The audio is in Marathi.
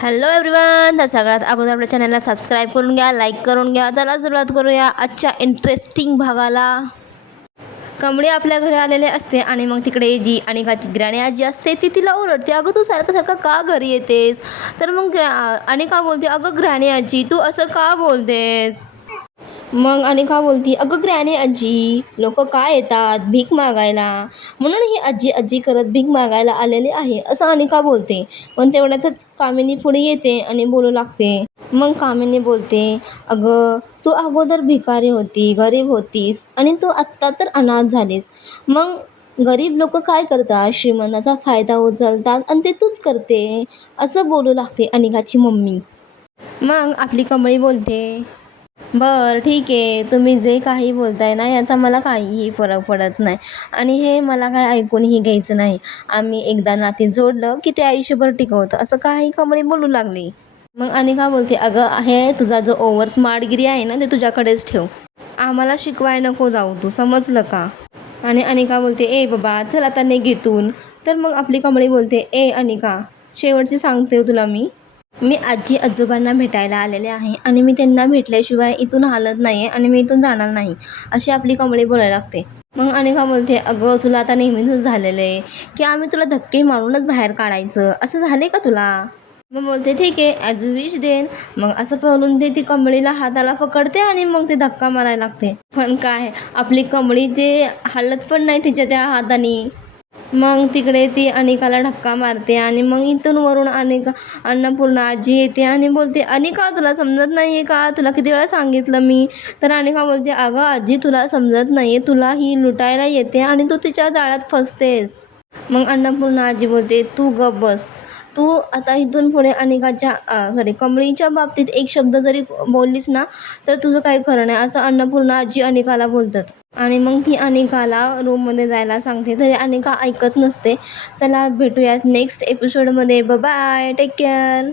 हॅलो एव्हरीवन, तर सगळ्यात अगोदर आपल्या चॅनलला सबस्क्राईब करून घ्या, लाईक करून घ्या. त्याला सुरुवात करूया आजच्या इंटरेस्टिंग भागाला. कमळी आपल्या घरी आलेले असते आणि मग तिकडे जी अनिकाची ग्रॅणी आजी असते ती तिला ओरडते, अगं तू सारखं सारखं का घरी येतेस. तर मग अनिका बोलते, अगं ग्रॅणी आजी तू असं का बोलतेस. मग अनिका बोलती, अगं ग्रॅणी आजी लोक का येतात भीक मागायला, म्हणून ही आजी आजी करत भीक मागायला आलेली आहे असं अनिका बोलते. पण तेवढ्यातच कामिनी पुढे येते आणि बोलू लागते. मग कामिनी बोलते, अगं तू अगोदर भिकारी होती, गरीब होतीस आणि तू आत्ता तर अनाथ झालीस. मग गरीब लोक काय करतात, श्रीमंताचा फायदा उचलतात आणि ते तूच करते असं बोलू लागते अनिकाची मम्मी. मग आपली कमळी बोलते, बरं ठीक आहे, तुम्ही जे काही बोलताय ना याचा मला काहीही फरक पडत नाही आणि हे मला काय ऐकूनही घ्यायचं नाही. आम्ही एकदा नाते जोडलं की ते आयुष्यभर टिकवतं असं काही कमळी बोलू लागली. मग अनिका बोलते, अगं हे तुझा जो ओव्हर स्मार्टगिरी आहे ना ते तुझ्याकडेच ठेव, आम्हाला शिकवाय नको जाऊ तू, समजलं का. आणि अनिका बोलते, ए बाबा चल आता निघितून. तर मग आपली कमळी बोलते, ए अनिका शेवटची सांगते तुला मी आजी आजोबांना भेटायला आलेले आहे आणि मी त्यांना भेटल्याशिवाय इथून हालत नाही आणि मी इथून जाणार नाही अशी आपली कमळी बोलायला लागते. मग अनिका बोलते, अगं तुला आता नेहमीच झालेलं आहे की आम्ही तुला धक्के मारूनच बाहेर काढायचं, असं झाले का तुला. मग बोलते, ठीक आहे ॲज यू विश देन. मग असं बोलून ती कमळीला हाताला पकडते आणि मग ते धक्का मारायला लागते. पण काय आपली कमळी ते हालत पण नाही तिच्या त्या हाताने. मग तिकडे ती अनिकाला धक्का मारते आणि मग इथून वरून अन्नपूर्णा आजी येते आणि बोलते, अनिका तुला समजत नाही आहे का, तुला किती वेळा सांगितलं मी. तर अनिका बोलते, अगं आजी तुला समजत नाही आहे, तुला ही लुटायला येते आणि तू तिच्या जाळ्यात फसतेस. मग अन्नपूर्णा आजी बोलते, तू गप बस. तू आता इथून पुढे अनिकाच्या कमळीच्या बाबतीत एक शब्द जरी बोललीस ना तर तुझं काही खरं नाही असं अन्नपूर्णा आजी अनिकाला बोलतात. आणि मग ती अनिकाला रूममध्ये जायला सांगते तरी अनिका ऐकत नसते. चला भेटूयात नेक्स्ट एपिसोडमध्ये. Bye, take care.